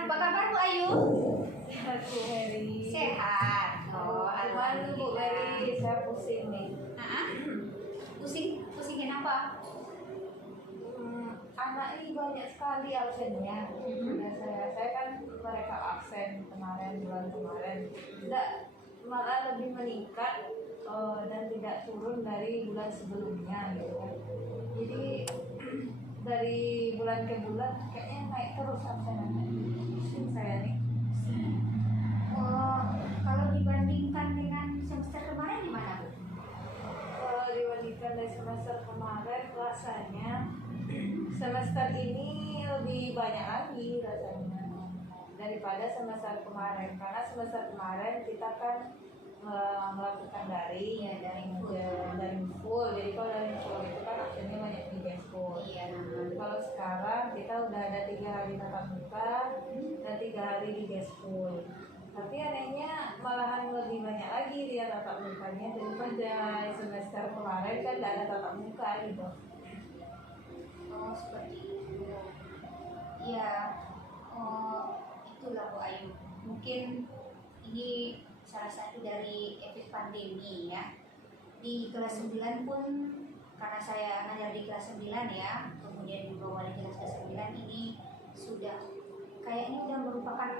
Apa kabar Bu Ayu? Sehat Bu Mary. Sehat. Oh, Cuman Bu Mary, saya pusing nih. Pusing? Pusing kenapa? Anak ini banyak sekali absennya. Saya kan mereka absen bulan kemarin. Tidak, malah lebih meningkat dan tidak turun dari bulan sebelumnya gitu kan. Jadi dari bulan ke bulan kayaknya naik terus absennya. Pusing saya nih. Oh, kalau dibandingkan dengan semester kemarin gimana Bu? Kalau dibandingkan dari semester kemarin rasanya semester ini lebih banyak lagi rasanya daripada semester kemarin, karena semester kemarin kita kan melakukan daring Iya, daring full. Jadi kalau daring full itu kan absennya banyak di full. Iya. Kalau sekarang kita udah ada 3 hari tatap muka dan 3 hari di full. Tapi anehnya malahan lebih banyak lagi dia tatap mukanya daripada semester kemarin kan tidak ada tatap muka gitu. Oh, seperti itu. Ya, itulah Bu Ayu. Mungkin ini salah satu dari efek pandemi ya. Di kelas 9 pun, karena saya ngajar di kelas 9 ya, kemudian dibawa di kelas 9 ini sudah kayaknya sudah merupakan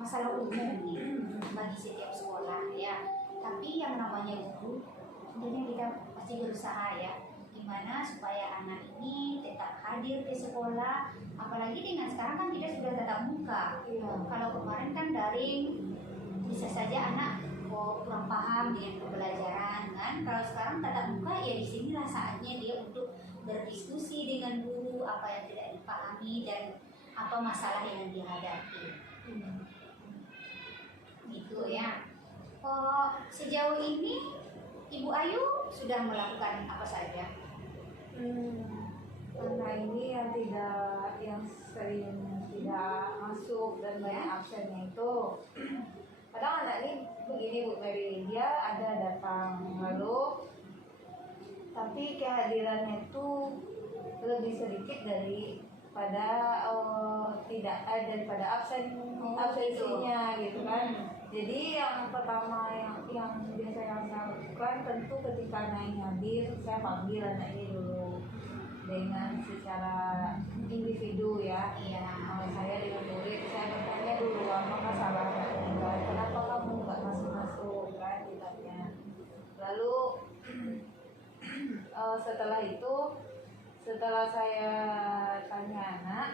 masalah umum nih bagi setiap sekolah ya. Tapi yang namanya guru, tentunya kita pasti berusaha ya, gimana supaya anak ini tetap hadir ke sekolah, apalagi dengan sekarang kan kita sudah tatap muka. Kalau kemarin kan daring, bisa saja anak kurang paham dengan pembelajaran kan. Kalau sekarang tatap muka ya disinilah saatnya dia untuk berdiskusi dengan guru apa yang tidak dipahami dan apa masalah yang dihadapi. Gitu ya. Sejauh ini Ibu Ayu sudah melakukan apa saja? Karena ini yang sering tidak masuk dan banyak absennya itu, kadang anak ini begini Bu Mary, dia ada datang lalu tapi kehadirannya itu lebih sedikit daripada daripada absensinya gitu kan. Jadi yang pertama yang biasa saya lakukan tentu ketika anak ini hadir, saya panggil anak ini dulu dengan secara individu ya. Saya dengan murid, saya bertanya dulu apakah salah anaknya, kenapa kamu nggak masuk kan ditanya. Lalu setelah saya tanya anak,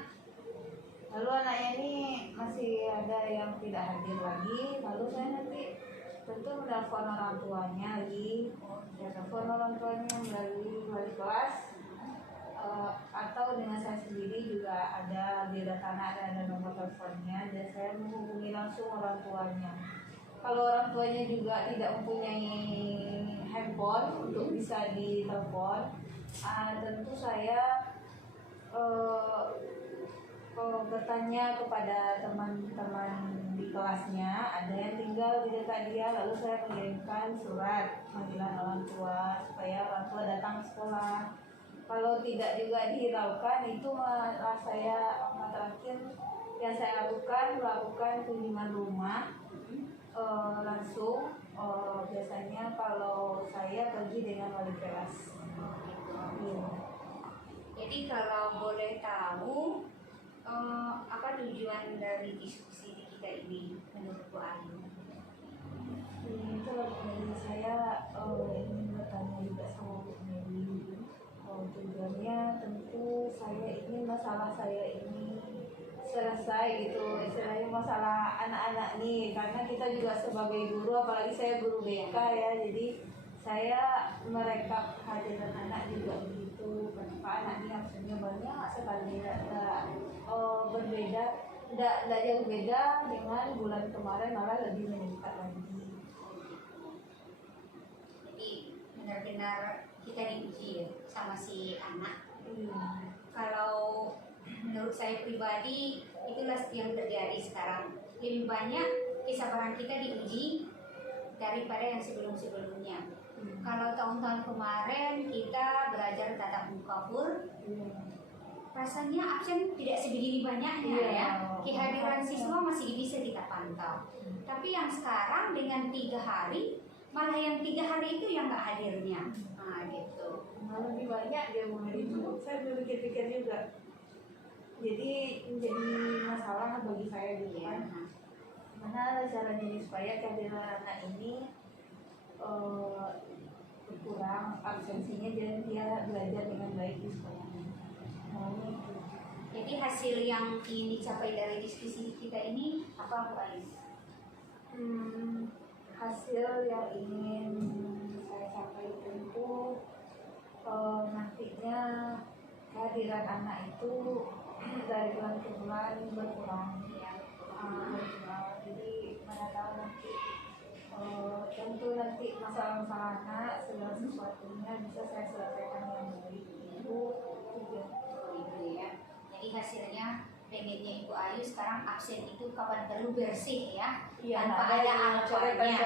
lalu anaknya ini masih ada yang tidak hadir lagi, lalu saya nanti tentu menelpon orang tuanya lagi, telepon orang tuanya melalui wali kelas, atau dengan saya sendiri juga ada di data anak dan ada nomor teleponnya, dan saya menghubungi langsung orang tuanya. Kalau orang tuanya juga tidak mempunyai handphone untuk bisa ditelepon, tentu saya bertanya kepada teman-teman di kelasnya, ada yang tinggal di dekat dia, lalu saya mengirimkan surat panggilan orang tua supaya orang tua datang ke sekolah. Kalau tidak juga dihiraukan, itu malah saya terakhir yang saya melakukan kunjungan rumah langsung. Biasanya kalau saya pergi dengan wali kelas. Jadi kalau boleh tahu, apa tujuan dari diskusi kita ini menurut Bu Ayu? Itu dari saya ingin bertanya juga sama Bu Mary. Tujuannya tentu saya ingin masalah saya ini selesai gitu, istilahnya masalah anak-anak nih, karena kita juga sebagai guru, apalagi saya guru BK ya, jadi saya merekap kehadiran anak juga begitu. Kenapa anak ini absennya banyak sekali, tidak jauh beda dengan bulan kemarin, malah lebih meningkat lagi. Jadi benar-benar kita diuji ya sama si anak. Kalau menurut saya pribadi itulah yang terjadi sekarang. Lebih banyak kesabaran kita diuji daripada yang sebelum-sebelumnya. Kalau tahun-tahun kemarin kita belajar tatap muka full, rasanya absen tidak sebegini banyaknya ya. kehadiran siswa masih bisa kita pantau. Tapi yang sekarang dengan 3 hari, malah yang 3 hari itu yang nggak hadirnya. Nah gitu. Nah, lebih banyak dia mulai itu. Saya berpikir-pikir juga. Jadi menjadi masalah bagi saya gitu kan. Mana caranya ini supaya kehadiran anak ini berkurang absensinya dan dia belajar dengan baik di sekolah. Jadi hasil yang ingin dicapai dari diskusi kita ini apa Bu Ayu? Hasil yang ingin saya capai tentu nantinya kehadiran anak itu dari bulan ke bulan berkurang ya. Jadi mana tahu nanti tentu nanti masalah-masalah anak segala sesuatunya bisa saya selesaikan dengan baik. Itu juga Gitu ya. Jadi hasilnya pengennya Ibu Ayu sekarang absen itu kapan perlu bersih ya, tanpa ada alkoholnya,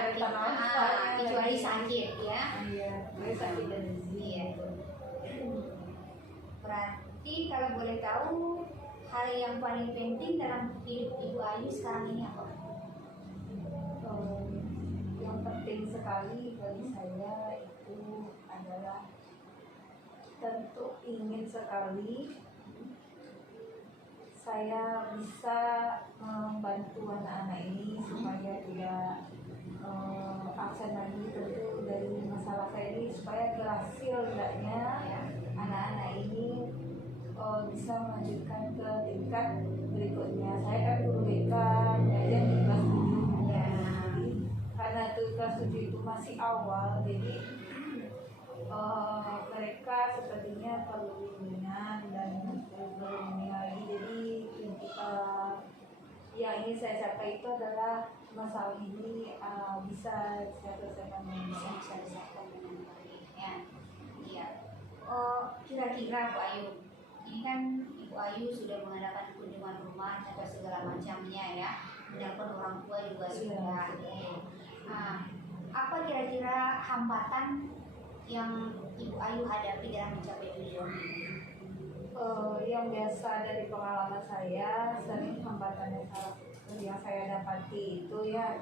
kecuali sakit ya. Iya, sakit dan Iya. Berarti kalau boleh tahu hal yang paling penting dalam hidup Ibu Ayu sekarang ini apa? Yang penting sekali bagi saya itu adalah tentu ingin sekali saya bisa membantu anak-anak ini supaya tidak absen lagi. Tentu dari masalah saya ini supaya berhasil tidaknya anak-anak ini bisa melanjutkan ke tingkat berikutnya. Saya kan guru BK, ngajar di kelas 7 ya. Karena itu kelas 7 itu masih awal, jadi mereka sepertinya perlu bimbingan dan perlu lagi. Jadi yang ingin saya capai itu adalah masalah ini bisa saya selesaikan dengan baik ya. Iya. Kira-kira Bu Ayu, ini kan Ibu Ayu sudah mengadakan kunjungan rumah atau segala macamnya ya, menelpon orang tua juga sudah. Apa kira-kira hambatan yang Ibu Ayu hadapi dalam mencapai tujuan ini? Yang biasa dari pengalaman saya, sering hambatan yang saya dapati itu ya,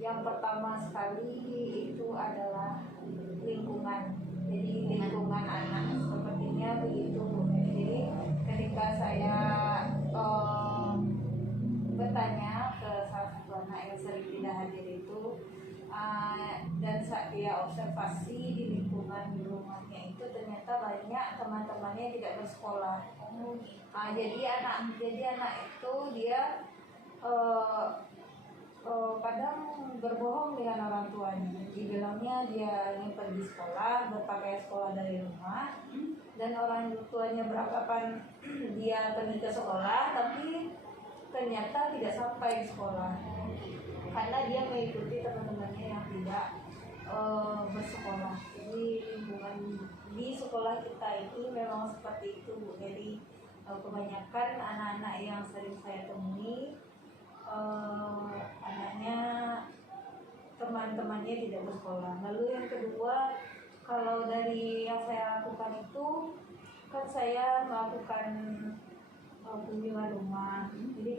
yang pertama sekali itu adalah lingkungan. Jadi lingkungan anak sepertinya begitu. Jadi ketika saya bertanya ke salah satu anak yang sering tidak hadir itu, dan saya observasi di lingkungan di rumahnya itu ternyata banyak teman-temannya tidak bersekolah. Jadi anak itu dia kadang berbohong dengan orang tuanya. Dibilangnya dia ingin pergi sekolah, berpakaian sekolah dari rumah, dan orang tuanya beranggapan dia pergi ke sekolah, tapi ternyata tidak sampai di sekolah karena dia mengikuti teman-temannya yang tidak bersekolah. Jadi lingkungan di sekolah kita itu memang seperti itu. Jadi kebanyakan anak-anak yang sering saya temui, anaknya teman-temannya tidak bersekolah. Lalu yang kedua, kalau dari yang saya lakukan itu kan saya melakukan kunjungan rumah. Jadi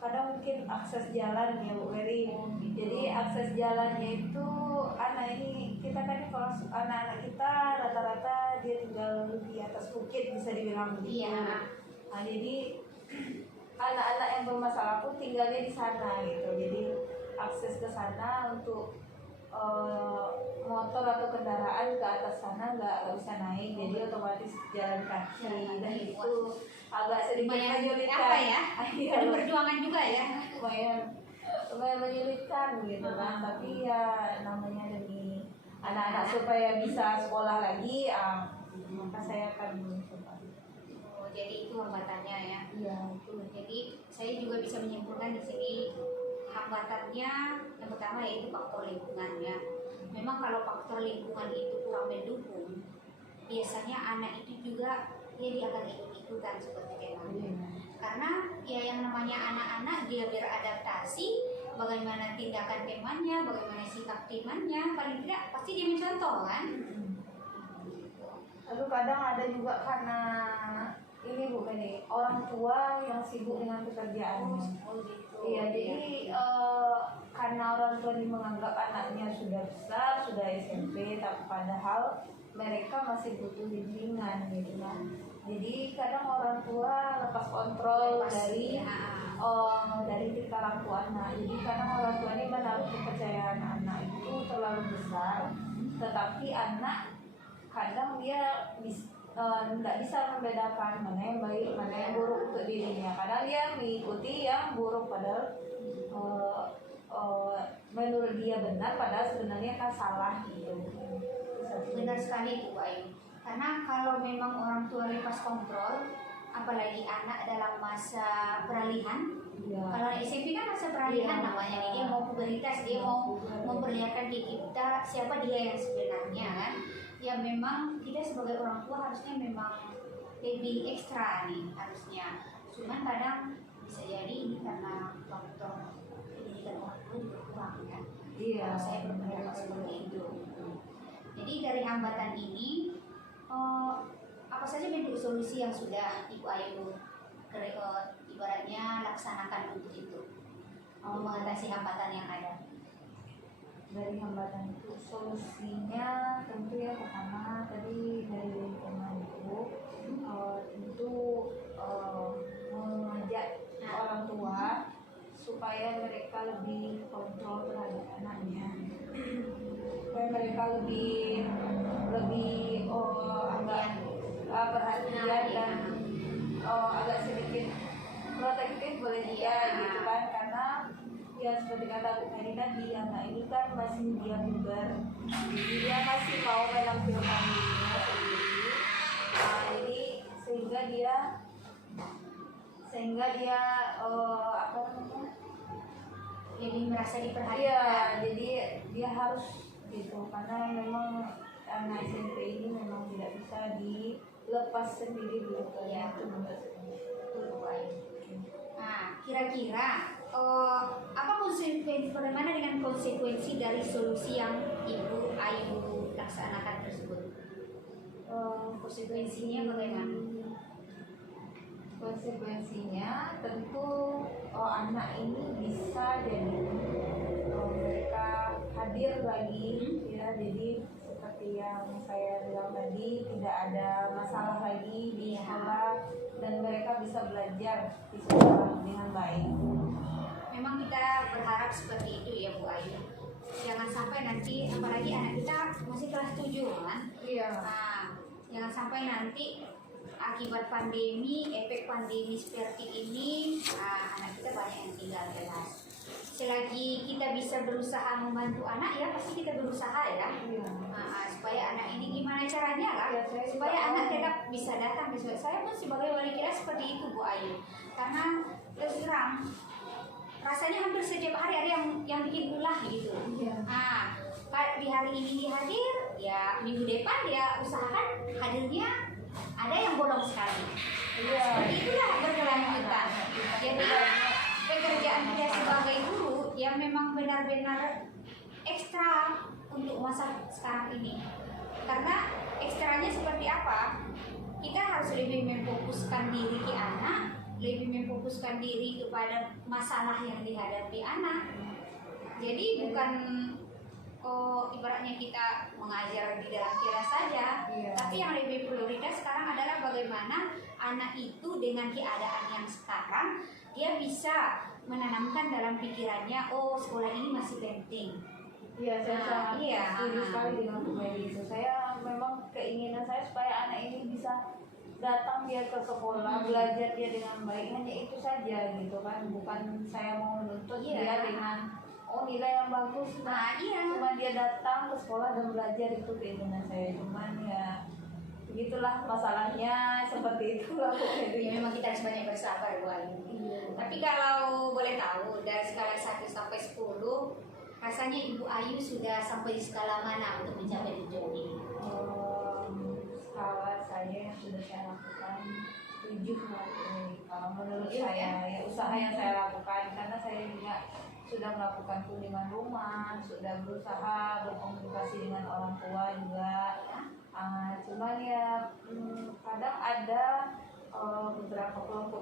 kadang mungkin akses jalan ya Bu Eri. Jadi akses jalannya itu anak ini kita kan kalau anak-anak kita rata-rata dia tinggal di atas bukit bisa dibilang begitu. Nah, jadi anak-anak yang bermasalah pun tinggalnya di sana gitu. Jadi akses ke sana untuk motor atau kendaraan ke atas sana nggak bisa naik, jadi otomatis jalan kaki. Dan itu agak sedikit menyulitkan. Apa ya? Ada perjuangan juga ya. Lumayan menyulitkan gitu kan. Tapi ya namanya demi anak-anak supaya bisa sekolah lagi, maka saya akan mencoba. Jadi itu hambatannya ya. Iya, itu. Jadi saya juga bisa menyimpulkan di sini hambatannya yang pertama yaitu faktor lingkungannya. Memang kalau faktor lingkungan itu kurang mendukung, biasanya anak itu juga dia akan ikut-ikutan seperti itu. Karena ya yang namanya anak-anak dia beradaptasi, bagaimana tindakan temannya, bagaimana sikap temannya, paling tidak pasti dia mencontoh kan. Lalu kadang ada juga karena ini orang tua yang sibuk dengan pekerjaannya. Oh gitu. Iya, jadi karena orang tua ini menganggap anaknya sudah besar, sudah SMP, tapi padahal mereka masih butuh bimbingan gitu kan. Jadi kadang orang tua lepas kontrol dari tingkah laku anak. Jadi kadang orang tua ini menaruh kepercayaan anak itu terlalu besar, tetapi anak kadang dia tidak bisa membedakan mana yang baik, mana yang buruk untuk dirinya. Kadang dia mengikuti yang buruk padahal menurut dia benar, padahal sebenarnya kan salah gitu. Benar sekali itu Bu Ayu. Karena kalau memang orang tua lepas kontrol, apalagi anak dalam masa peralihan. Ya. Kalau anak SMP kan masa peralihan namanya nih, dia mau pubertas, dia mau memperlihatkan di kita siapa dia yang sebenarnya kan. Ya memang kita sebagai orang tua harusnya memang lebih ekstra nih harusnya. Cuman kadang bisa jadi ini karena faktor pendidikan orang tua juga kurang kan. Iya. Kalau saya berpendapat seperti itu. Jadi dari hambatan ini apa saja bentuk solusi yang sudah Ibu Ayu ibaratnya laksanakan untuk itu, untuk mengatasi hambatan yang ada? Dari hambatan itu solusinya tentu ya pertama tadi dari lingkungan itu tentu mengajak orang tua supaya mereka lebih kontrol terhadap anaknya, supaya mereka lebih agak perhatian dan agak sedikit protektif boleh dia gitu kan, karena ya seperti kata Bu Mary tadi, anak ini kan masih dia puber, jadi dia masih mau menampilkan dirinya sendiri. Jadi sehingga dia apa namanya, Jadi merasa diperhatikan. iya, jadi dia harus gitu, karena memang anak SMP ini memang tidak bisa dilepas sendiri gitu Iya. itu menurut saya. Nah, kira-kira apa konsekuensi, bagaimana dengan konsekuensi dari solusi yang Ibu Ayu laksanakan tersebut? Konsekuensinya bagaimana? Konsekuensinya tentu anak ini bisa jadi mereka hadir lagi ya, jadi seperti yang saya bilang tadi, tidak ada masalah lagi di sekolah dan mereka bisa belajar di sekolah dengan baik. Memang kita berharap seperti itu ya Bu Ayu. Jangan sampai nanti, apalagi anak kita masih kelas 7 kan? Iya. Nah, jangan sampai nanti akibat pandemi, efek pandemi seperti ini, anak kita banyak yang tinggal kelas. Selagi kita bisa berusaha membantu anak ya, pasti kita berusaha ya. Supaya anak ini gimana caranya lah, supaya anak tetap bisa datang ke sekolah. Saya pun sebagai wali kelas seperti itu Bu Ayu. Karena terus terang, rasanya hampir setiap hari ada yang bikin ulah gitu. Di hari ini dia hadir, ya minggu depan dia usahakan hadirnya ada yang bolong sekali. Seperti itulah berkelanjutan. Jadi pekerjaan kita sebagai guru yang memang benar-benar ekstra untuk masa sekarang ini. Karena ekstranya seperti apa? Kita harus lebih memfokuskan diri ke anak, lebih memfokuskan diri kepada masalah yang dihadapi anak. Jadi bukan ibaratnya kita mengajar di dalam kelas saja, tapi yang lebih prioritas sekarang adalah bagaimana anak itu dengan keadaan yang sekarang dia bisa menanamkan dalam pikirannya, oh sekolah ini masih penting. Iya, saya sangat setuju sekali dengan Bu Mary itu. Saya memang keinginan saya supaya anak ini bisa datang dia ke sekolah, belajar dia dengan baik, hanya itu saja gitu kan. Bukan saya mau menuntut dia dengan nilai yang bagus. Cuma dia datang ke sekolah dan belajar, itu keinginan saya. Cuman ya begitulah masalahnya, seperti itulah. Ya, memang kita harus banyak bersabar Bu Ayu. Tapi kalau boleh tahu dari skala 1 sampai 10, rasanya Ibu Ayu sudah sampai di skala mana untuk mencapai tujuan ini? Skala saya yang sudah saya lakukan 7 lah. Kalau menurut saya ya usaha yang saya lakukan, karena saya juga sudah melakukan kunjungan rumah, sudah berusaha berkomunikasi dengan orang tua juga. Cuman ya kadang ada beberapa kelompok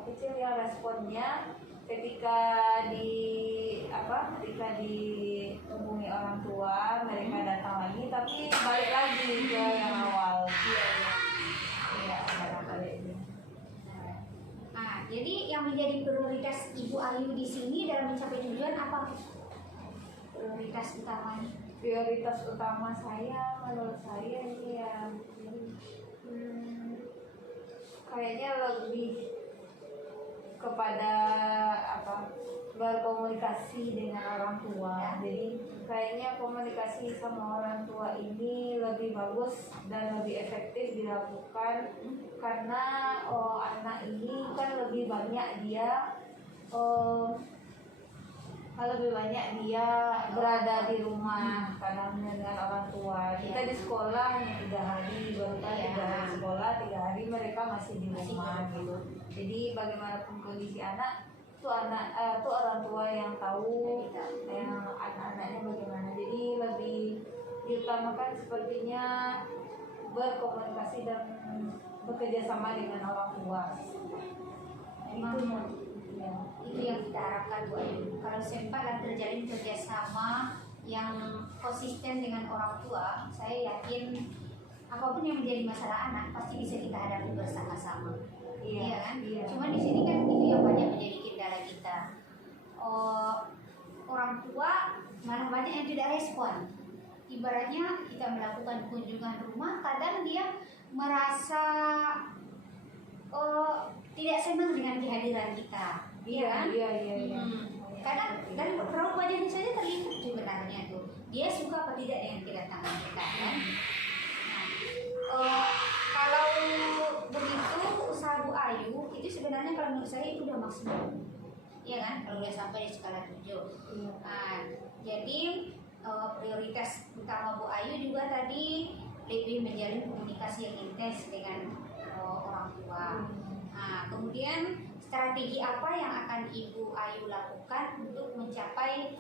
responnya ketika dihubungi orang tua, mereka datang lagi, tapi balik lagi ke yang awal. Iya, barangkali ini. Nah, jadi yang menjadi prioritas Ibu Ayu di sini dalam mencapai tujuan apa? Prioritas utamanya? Prioritas utama saya, menurut saya ini ya, kayaknya lebih kepada berkomunikasi dengan orang tua. Jadi kayaknya komunikasi sama orang tua ini lebih bagus dan lebih efektif dilakukan karena anak ini kan lebih banyak dia berada di rumah kadang dengan orang tua. Kita di sekolah hanya 3 hari, baru kan 3 hari sekolah, 3 hari mereka masih di rumah gitu. Jadi bagaimanapun kondisi anak itu orang tua yang tahu yang anak-anaknya bagaimana. Jadi lebih diutamakan sepertinya berkomunikasi dan bekerja sama dengan orang tua. Itu yang kita harapkan Bu Ayu. Kalau sempat dan terjalin kerjasama yang konsisten dengan orang tua, saya yakin apapun yang menjadi masalah anak pasti bisa kita hadapi bersama-sama. Iya kan? Iya. Cuma di sini kan itu yang banyak menjadi kendala kita. Orang tua malah banyak yang tidak respon. Ibaratnya kita melakukan kunjungan rumah, kadang dia merasa tidak senang dengan kehadiran kita. Iya. Kadang dari raut wajahnya saja terlihat sebenarnya tuh dia suka apa tidak dengan kedatangan kita kan. Kalau begitu usaha Bu Ayu itu sebenarnya kalau menurut saya itu udah maksimal, ya kan, kalau udah sampai di skala 7. Jadi prioritas utama Bu Ayu juga tadi lebih menjalin komunikasi yang intens dengan orang tua. Kemudian strategi apa yang akan Ibu Ayu lakukan untuk mencapai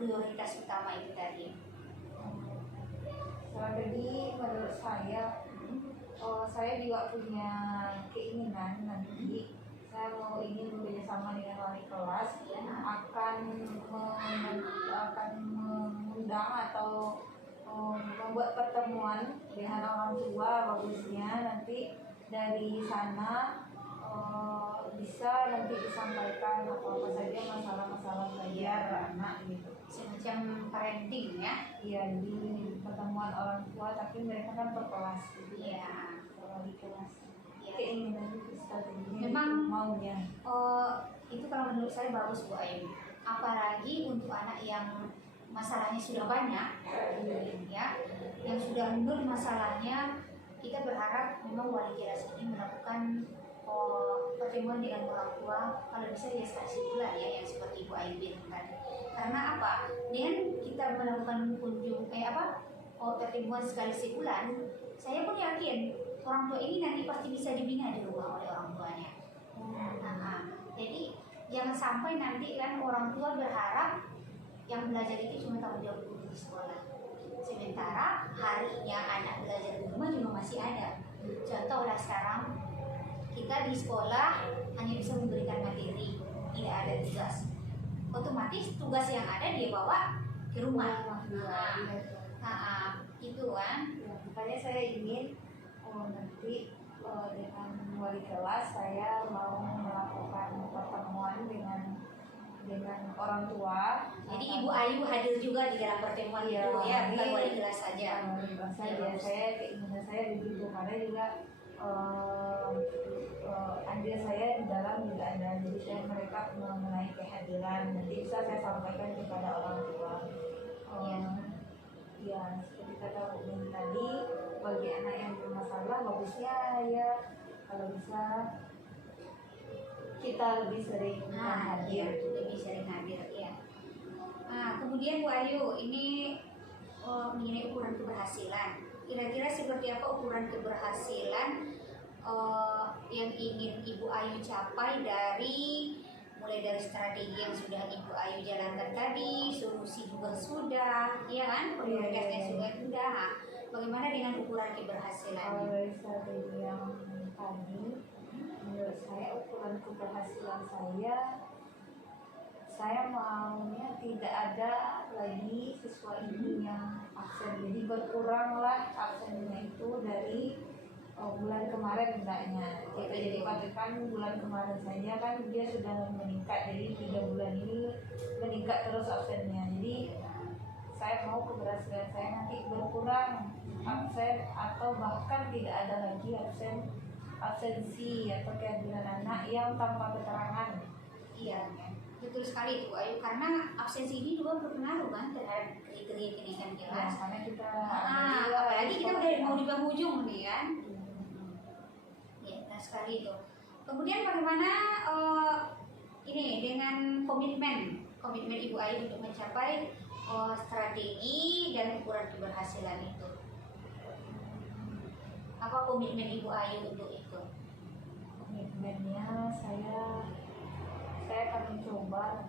prioritas utama itu tadi? Strategi menurut saya, saya juga punya keinginan nanti saya ingin bekerjasama dengan wali kelas akan mengundang atau membuat pertemuan dengan orang tua. Bagusnya nanti dari sana bisa nanti disampaikan apa saja masalah-masalah belajar anak gitu, semacam parenting ya. Iya, di pertemuan orang tua tapi mereka kan per kelas gitu. Iya, di kelas. Ya. Keinginan itu strateginya memang itu maunya. Itu kalau menurut saya bagus Bu Ayu, apalagi untuk anak yang masalahnya sudah banyak ya, yang sudah mundur masalahnya. Kita berharap memang wali kelas ini melakukan pertemuan dengan orang tua, kalau bisa dia sekali bulan ya, yang seperti Ibu Ayu bilang tadi. Karena apa? Dengan kita melakukan pertemuan sekali sebulan, saya pun yakin orang tua ini nanti pasti bisa dibina di rumah oleh orang tuanya. Jadi jangan sampai nanti kan orang tua berharap yang belajar itu cuma tanggung jawab guru di sekolah, sementara harinya anak belajar di rumah juga masih ada. Contohlah sekarang kita di sekolah hanya bisa memberikan materi, tidak ada tugas. Otomatis tugas yang ada dia bawa ke rumah. Itu kan. Makanya saya ingin nanti dengan wali kelas saya mau melakukan pertemuan dengan orang tua. Jadi Ibu Ayu hadir juga di dalam pertemuan itu ya, bukan wali kelas saja. Saya keinginan saya begitu, karena juga andil saya di dalam juga ada, jadi mereka mengenai kehadiran nanti bisa saya sampaikan kepada orang tua. Ya, seperti kata Bu Min tadi, bagi anak yang bermasalah bagusnya ya kalau bisa kita lebih sering hadir. Ya. Kemudian Bu Ayu, ini mengenai ukuran keberhasilan. Kira-kira seperti apa ukuran keberhasilan yang ingin Ibu Ayu capai mulai dari strategi yang sudah Ibu Ayu jalankan tadi, solusi juga sudah, ya kan? Prioritasnya juga sudah. Bagaimana dengan ukuran keberhasilan? Kalau dari strategi yang tadi, menurut saya ukuran dengan keberhasilan saya maunya tidak ada lagi siswa ini yang absen. Jadi berkuranglah absennya itu dari bulan kemarin hendaknya. Kita jadi pastikan bulan kemarin saja kan dia sudah meningkat, jadi 3 bulan ini meningkat terus absennya. Jadi saya mau keberhasilan saya nanti berkurang absen atau bahkan tidak ada lagi absensi atau kehadiran anak yang tanpa keterangan. Iya, betul sekali itu Ayu, karena absensi ini juga berpengaruh kan terhadap kriteria kenaikan kelas. Karena kita apalagi kita udah mau di penghujung nih kan. Ya, benar sekali itu. Kemudian bagaimana ini dengan komitmen Ibu Ayu untuk mencapai strategi dan ukuran keberhasilan itu? Apa komitmen Ibu Ayu untuk itu? Komitmennya saya akan mencoba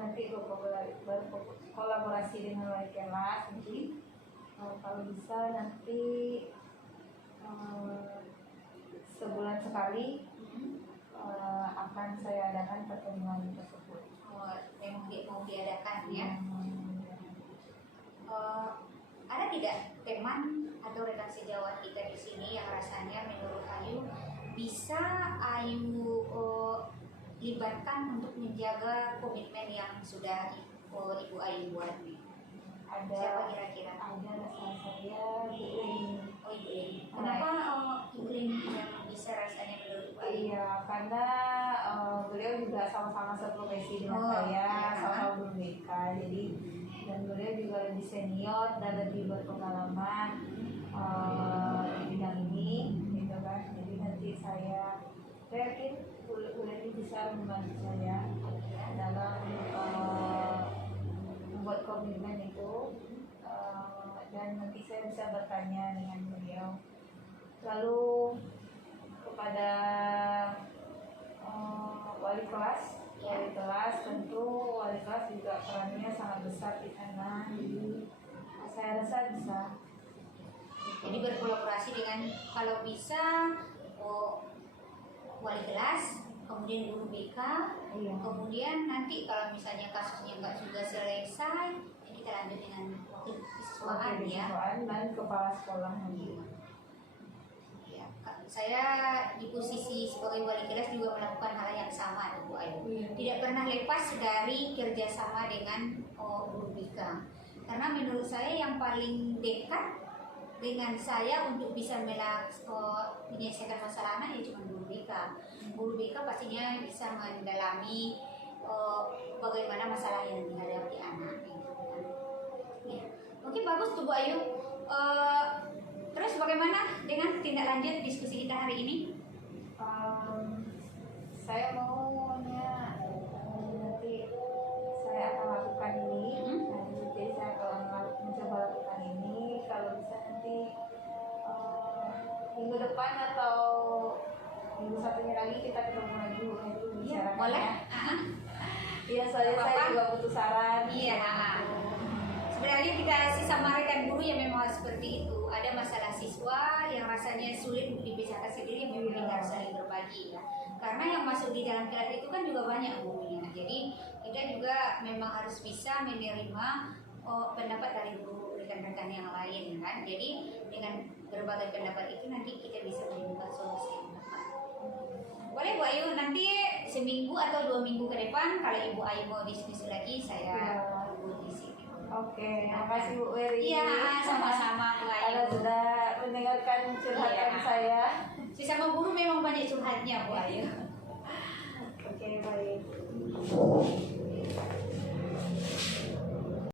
nanti berkolaborasi dengan wali kelas nanti. Kalau bisa nanti sebulan sekali akan saya adakan pertemuan tersebut. Yang mau diadakan ya. Ada tidak teman atau rekan sejawat kita di sini yang rasanya menurut Ayu bisa Ayu libatkan untuk menjaga komitmen yang sudah Ibu Ayu buat nih? Ada. Siapa kira-kira? Ada salah saya Bu Leni. Oh, Ibu Leni. Kenapa Ibu Leni yang bisa rasanya menurut Ibu Ayu? Iya, karena beliau juga sama-sama seprofesi dengan saya, iya. sama-sama guru BK. Jadi dan beliau juga lebih senior dan lebih berpengalaman di bidang ini, gitu kan. Jadi nanti saya yakin Bu Leni bisa membantu saya dalam membuat komitmen itu, dan nanti saya bisa bertanya dengan beliau. Lalu kepada wali kelas tentu wali kelas juga perannya sangat besar di sana. Jadi saya rasa bisa. Jadi berkolaborasi dengan kalau bisa wali kelas, kemudian guru BK, Iya. kemudian nanti kalau misalnya kasusnya nggak sudah selesai, ya kita lanjut dengan siswaan ya. Dan kepala sekolah nanti. Ya, saya di posisi sebagai wali kelas juga melakukan hal yang sama, Bu Ayu. Tidak pernah lepas dari kerjasama dengan guru BK, karena menurut saya yang paling dekat dengan saya untuk bisa menyelesaikan masalah anak ya cuma guru BK. Guru BK pastinya bisa mendalami bagaimana masalah yang dihadapi anak gitu kan. Ya. Oke, bagus tuh Bu Ayu. Terus bagaimana dengan tindak lanjut diskusi kita hari ini? Saya maunya nanti saya akan lakukan ini. Jadi saya akan mencoba lakukan ini. Kalau bisa nanti minggu depan atau minggu satunya lagi kita ketemu lagi itu Iya, boleh. Iya, soalnya saya juga butuh saran. Iya. Sebenarnya kita sesama rekan guru yang memang seperti itu. Ada masalah siswa yang rasanya sulit untuk dipisahkan sendiri, yang memang kita harus saling berbagi ya. Karena yang masuk di dalam kelas itu kan juga banyak gurunya. Jadi kita juga memang harus bisa menerima pendapat dari guru rekan-rekan yang lain kan. Jadi dengan berbagai pendapat itu nanti kita bisa menemukan solusi yang tepat. Boleh Bu Ayu, nanti seminggu atau 2 minggu ke depan kalau Ibu Ayu mau diskusi lagi, saya tunggu di sini. Oke, terima kasih Bu Weri. Iya, sama-sama Bu Ayu. Karena sudah mendengarkan curhatan saya. Sesama guru memang banyak curhatnya Bu Ayu. Oke, baik.